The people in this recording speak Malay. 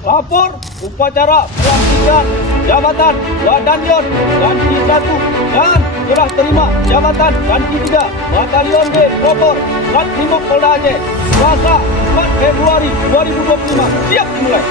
Lapor upacara pelantikan jabatan Wadanyon Danki 1 dan serah terima jabatan Danki 3 Batalion B Pelopor Brimob Polda Aceh Selasa 4 Februari 2025. Siap dimulai.